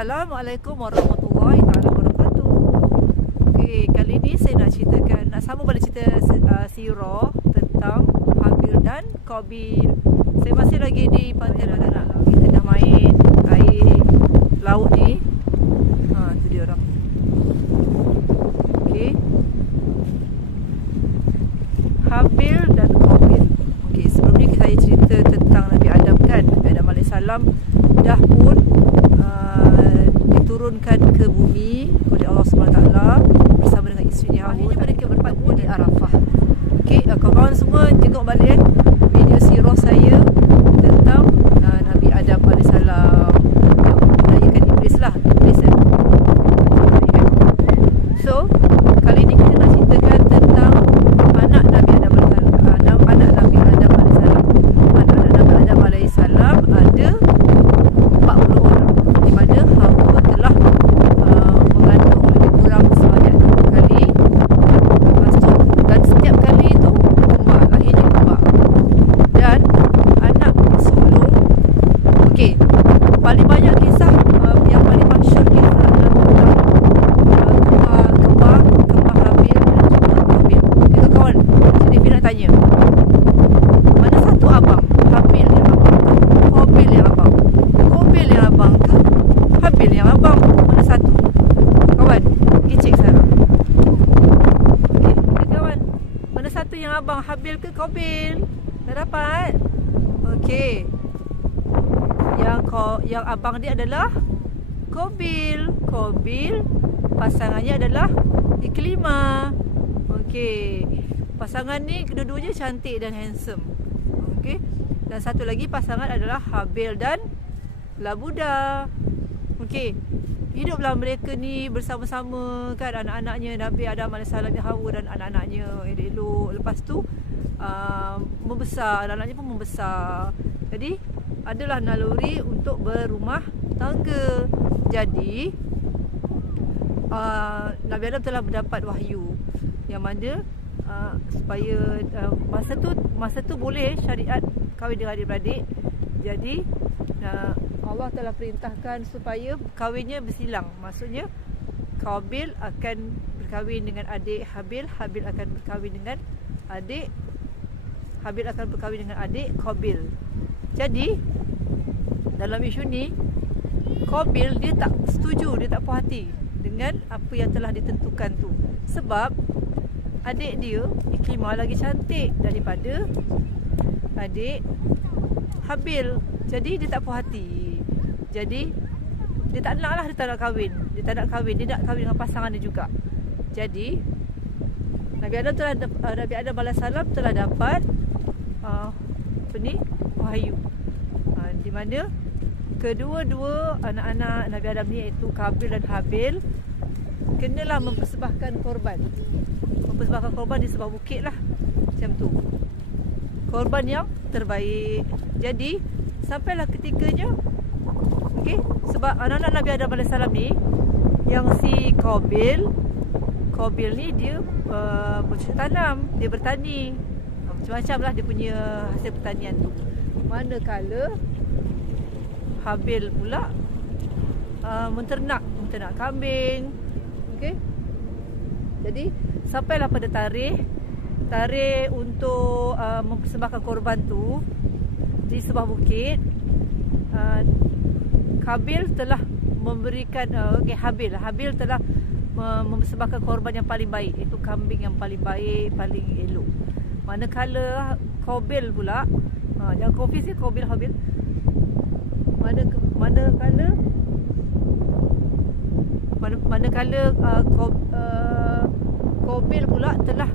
Assalamualaikum warahmatullahi wabarakatuh. Okey, kali ni saya nak ceritakan, nak sambung balik cerita sirah tentang Habil dan Qabil. Saya masih lagi di pantai anak-anak. Kita dah main air laut ni. Tu dia orang. Okey. Habil dan Qabil. Okey, sebelum ni saya cerita tentang Nabi Adam kan. Nabi Adam AS dah pun diturunkan ke bumi oleh Allah SWT bersama dengan isterinya Hawa. Mereka bertemu di Arafah. Okey, kawan-kawan semua tengok balik video sirah saya tentang Nabi Adam AS yang melayakan Iblis lah. So, kali ni kita nak ceritakan tentang anak Nabi Adam AS. Anak Nabi Adam AS. Anak Nabi Adam AS ada 40 orang, di mana Hawa telah mengandung lebih kurang sebanyak 2 kali. Lepas tu, dan setiap kali tu kembar, lahirnya kembar. Dan anak sulung, okey, paling banyak kisah yang paling masyhur kisah adalah kembar Habil dan juga Qabil. Okay, kawan, jadi Fir nak tanya, mana satu abang? Habil yang abang ke Qabil yang abang? Qabil yang abang ke Habil yang abang? Mana satu? Kawan, pergi cek sekarang. Okey, kawan, mana satu yang abang? Habil ke Qabil? Dah dapat? Okey, yang abang dia adalah Qabil. Qabil pasangannya adalah Iklimah. Okey, pasangan ni kedua-duanya cantik dan handsome. Okey, dan satu lagi pasangan adalah Habil dan Labuda. Okey, hiduplah mereka ni bersama-sama kan, anak-anaknya Nabi Adam AS, Hawa dan anak-anaknya elok-elok. Lepas tu membesar, anak-anaknya pun membesar. Jadi adalah naluri untuk berumah tangga. Jadi Nabi Adam telah mendapat wahyu yang mana supaya masa tu boleh syariat kahwin dengan adik-beradik. Jadi Allah telah perintahkan supaya kahwinnya bersilang. Maksudnya Qabil akan berkahwin dengan adik Habil, Habil akan berkahwin dengan adik, Habil akan berkahwin dengan adik Qabil. Jadi dalam isu ni Qabil dia tak setuju, dia tak puas hati dengan apa yang telah ditentukan tu. Sebab adik dia Iklimah lagi cantik daripada adik Habil. Jadi dia tak puas hati. Jadi dia tak nak lah, dia tak nak kahwin. Dia tak nak kahwin, dia nak kahwin dengan pasangan dia juga. Jadi Nabi Adam AS telah dapat wahyu, di mana kedua-dua anak-anak Nabi Adam ni, iaitu Qabil dan Habil, kenalah mempersembahkan korban. Mempersembahkan korban di sebuah bukit lah, macam tu. Korban yang terbaik. Jadi sampailah ketiganya. Okey, sebab anak-anak Nabi Adam AS ni, yang si Qabil ni dia bercocok tanam, dia bertani, macam-macam lah dia punya hasil pertanian tu. Manakala Habil pula menternak kambing. Okey, jadi sampailah pada tarikh untuk mempersembahkan korban tu di sebuah bukit. Qabil telah memberikan Habil telah mempersembahkan korban yang paling baik, iaitu kambing yang paling baik, paling elok. Manakala Qabil pula, jangan confuse ya, Qabil Habil. Manakala Qabil pula telah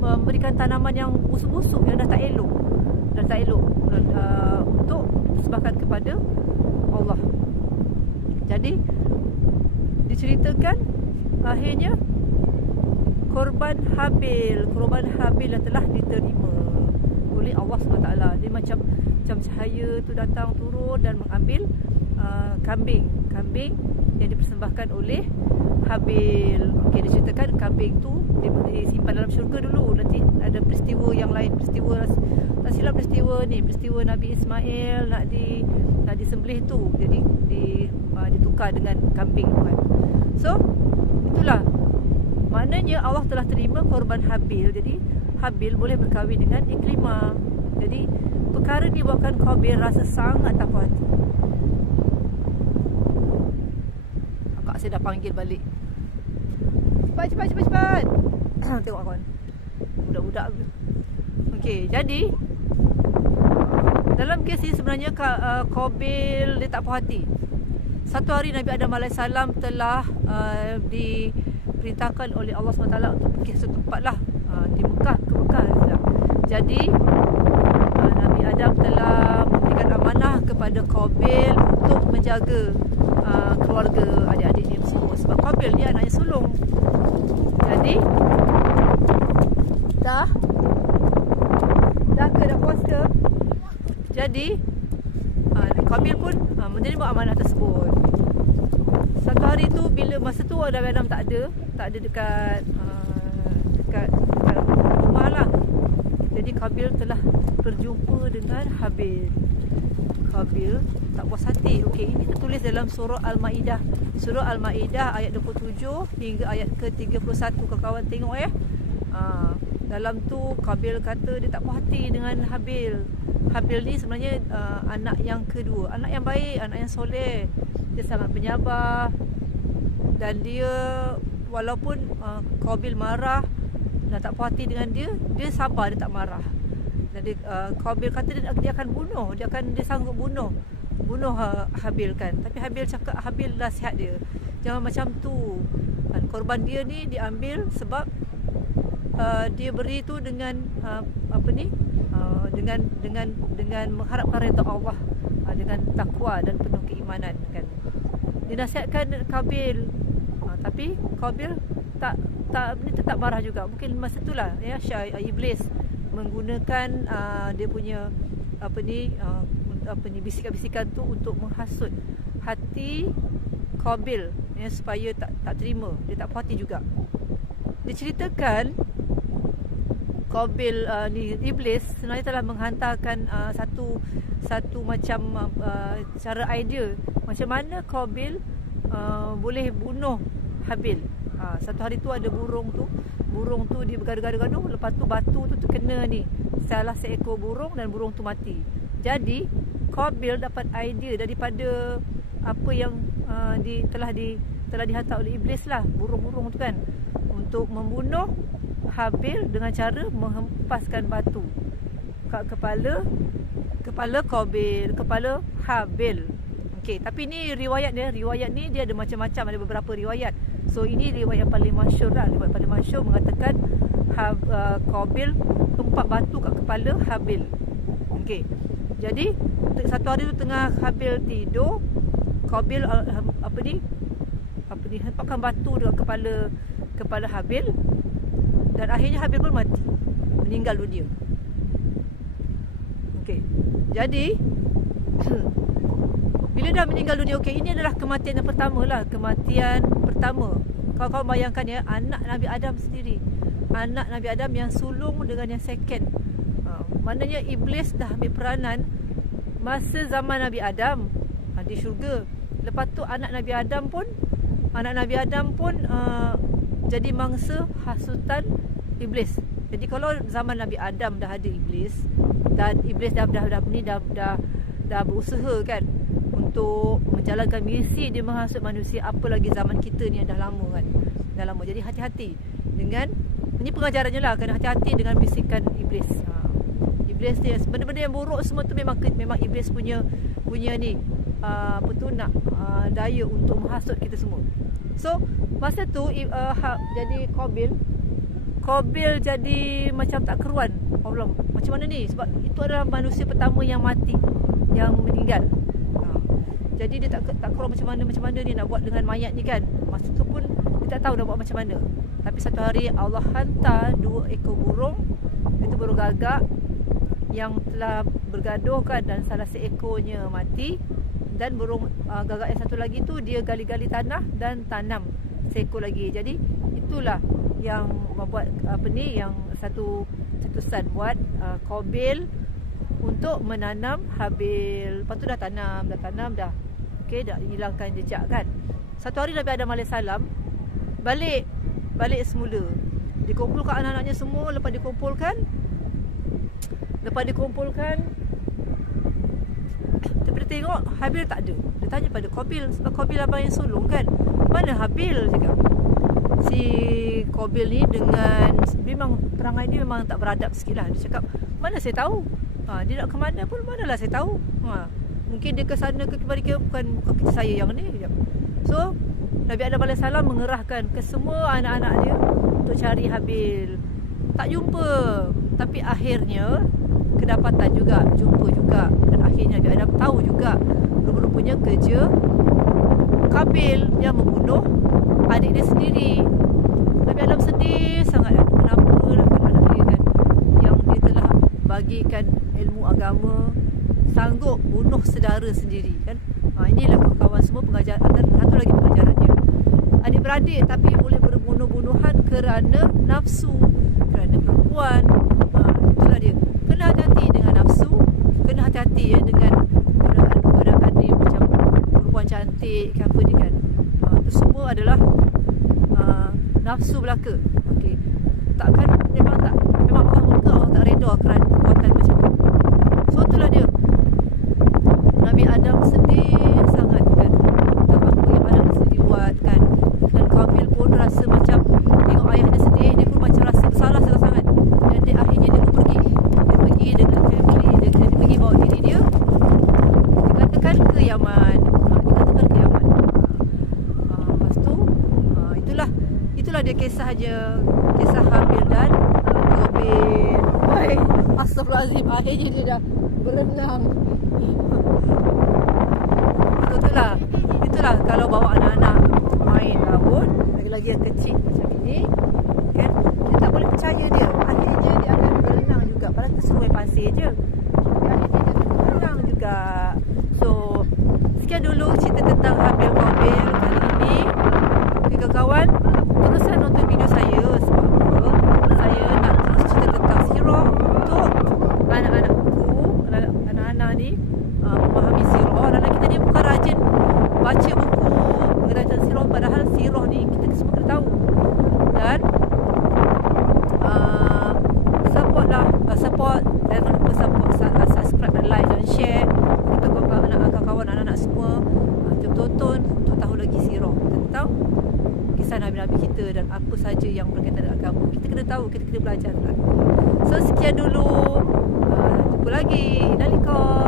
memberikan tanaman yang busuk-busuk, yang dah tak elok untuk disebabkan kepada Allah. Jadi diceritakan akhirnya korban Habil telah diterima oleh Allah SWT. Dia macam cahaya tu datang turun dan mengambil kambing yang dipersembahkan oleh Habil. Okey, diceritakan kambing tu disimpan dalam syurga dulu. Nanti ada peristiwa yang lain, tak silap peristiwa Nabi Ismail nak disembelih tu. Jadi ditukar dengan kambing tu kan. So itulah maknanya Allah telah terima korban Habil. Jadi Habil boleh berkahwin dengan Ikrimah. Jadi perkara ni buatkan Qabil rasa sangat tak puas hati. Kakak saya dah panggil balik. Cepat. Tengok kawan, budak-budak tu. Okey, jadi dalam kes ini sebenarnya Qabil dia tak puas hati. Satu hari Nabi Adam AS telah diperintahkan oleh Allah SWT untuk pergi satu tempat lah, di Mekah, ke Mekah. Jadi Nabi Adam telah memberikan amanah kepada Qabil untuk menjaga keluarga adik-adiknya semua. Sebab Qabil ni anaknya sulung. Jadi dah puas ke? Jadi Qabil pun menerima amanah tersebut. Satu hari tu, bila masa tu Nabi Adam tak ada dekat rumah lah. Jadi Qabil telah berjumpa dengan Habil. Qabil tak puas hati. Okey, ini tertulis dalam surah Al-Maidah. Surah Al-Maidah ayat 27 hingga ayat ke-31. Kawan-kawan tengok dalam tu Qabil kata dia tak puas hati dengan Habil. Habil ni sebenarnya anak yang kedua, anak yang baik, anak yang soleh. Dia sangat penyabar. Dan dia walaupun Qabil marah dan tak puas hati dengan dia sabar, dia tak marah. Dan Qabil kata dia akan bunuh, dia sanggup bunuh Habil kan. Tapi Habil cakap, Habil nasihat dia, jangan macam tu. Korban dia ni diambil sebab dia beri tu dengan dengan mengharapkan redha Allah, dengan takwa dan penuh keimanan kan. Dia nasihatkan Qabil, tapi Qabil tetap marah juga. Mungkin masa itulah ya iblis menggunakan dia punya bisikan-bisikan tu untuk menghasut hati Qabil ya, supaya tak terima, dia tak puas hati juga. Diceritakan Qabil ni iblis sebenarnya telah menghantarkan satu macam cara idea macam mana Qabil boleh bunuh Habil. Satu hari tu ada burung tu dia bergaduh-gaduh, lepas tu batu tu terkena ni salah seekor burung dan burung tu mati. Jadi Qabil dapat idea daripada apa yang telah dihantar oleh iblis lah, burung-burung tu kan, untuk membunuh Habil dengan cara menghempaskan batu kat kepala Qabil, kepala Habil. Okey, tapi ni riwayat ni dia ada macam-macam, ada beberapa riwayat. So ini riwayat yang paling masyhur lah. Riwayat paling masyhur mengatakan Qabil tumpak batu kat kepala Habil. Okey. Jadi satu hari tu tengah Habil tidur, Qabil hempakkan batu dekat kepala Habil. Dan akhirnya Habil pun mati, meninggal dunia. Okey. Jadi bila dah meninggal dunia, okey, ini adalah kematian yang pertama lah. Kematian pertama. Kau bayangkan ya, anak Nabi Adam sendiri, anak Nabi Adam yang sulung dengan yang second. Maknanya iblis dah ambil peranan masa zaman Nabi Adam di syurga. Lepas tu anak Nabi Adam pun jadi mangsa hasutan iblis. Jadi kalau zaman Nabi Adam dah ada iblis, dan iblis dah berusaha kan untuk menjalankan misi dia menghasut manusia, apa lagi zaman kita ni yang dah lama kan. Dah lama. Jadi hati-hati dengan, ini pengajarannya lah, kena hati-hati dengan bisikan iblis. Iblis ni benda-benda yang buruk semua tu memang iblis punya ni daya untuk menghasut kita semua. So masa tu jadi Qabil jadi macam tak keruan. Allah, macam mana ni? Sebab itu adalah manusia pertama yang mati, yang meninggal. Jadi dia tak keruan macam mana ni nak buat dengan mayat ni kan. Masa tu pun dia tak tahu nak buat macam mana. Tapi satu hari Allah hantar 2 ekor burung. Itu burung gagak yang telah bergaduh kan, dan salah seekornya mati. Dan burung gagak yang satu lagi tu dia gali-gali tanah dan tanam seekor lagi. Jadi itulah yang membuat yang satu cetusan buat Qabil untuk menanam Habil. Lepas tu dah tanam dah. okey, dah hilangkan jejak kan. Satu hari Nabi Adam AS balik semula. Dikumpulkan anak-anaknya semua. Lepas dikumpulkan dia tengok Habil tak ada. Dia tanya pada Qabil, sebab Qabil abang yang sulung kan, mana Habil, cakap. Si Qabil ni dengan memang perangai dia memang tak beradab sikit lah. Dia cakap, mana saya tahu, dia nak ke mana pun manalah saya tahu. Mungkin dia ke sana ke kemari ke, bukan kerja saya yang ni. So Nabi Adam AS mengerahkan ke semua anak-anak dia untuk cari Habil. Tak jumpa. Tapi akhirnya kedapatan juga, jumpa juga. Dan akhirnya Nabi Adam tahu juga rupa-rupanya kerja Qabil yang membunuh adik dia sendiri. Nabi Adam sedih sangat. Kenapa anak dia kan, yang dia telah bagikan ilmu agama, sanggup bunuh saudara sendiri kan. Inilah kawan-kawan semua pengajaran. Satu lagi pengajarannya, adik-beradik tapi boleh berbunuh-bunuhan kerana nafsu, kerana perempuan. Itulah dia. Kena hati-hati dengan nafsu. Kena hati-hati dengan godaan adik macam perempuan cantik ke apa ni kan. Itu semua adalah nafsu belaka. Okey. Takkan memang Allah murka, Allah tak redha kerana perbuatan macam tu. So itulah dia. Nabi Adam sedih sangat kan, tak apa yang anak sendiri buat kan. Dan Qabil pun rasa macam tengok ayah dia sedih, dia pun macam rasa bersalah sangat. Dan dia akhirnya dia pun pergi dengan family dia pergi bawa diri dia, dikatakan ke Yaman. Lepas tu itulah dia kisah Habil dan Qabil. Astagfirullahalazim, akhirnya dia dah berenang. Itulah kalau bawa anak-anak main laut, lagi-lagi yang kecil macam ini kan, kita tak boleh percaya dia. Akhirnya dia akan berenang juga. Padahal kita suruh main pasir je, akhirnya dia akan berenang juga. So sekian dulu cerita tentang Habil Qabil kali ini. Kawan-kawan, teruskan nonton video saya. Sebab apa? Saya nak terus cerita tentang sirah untuk anak-anak ni memahami sirah. Anak-anak kita ni bukan rajin baca buku mengenai sirah, padahal sirah ni kita semua kena tahu. Dan support, jangan lupa subscribe dan like dan share. Kita kawan-kawan anak-anak semua tonton untuk tahu lagi sirah tentang kisah Nabi-Nabi kita dan apa saja yang berkaitan dengan agama. Kita kena tahu, kita kena belajar. So sekian dulu, jumpa lagi. Innalika.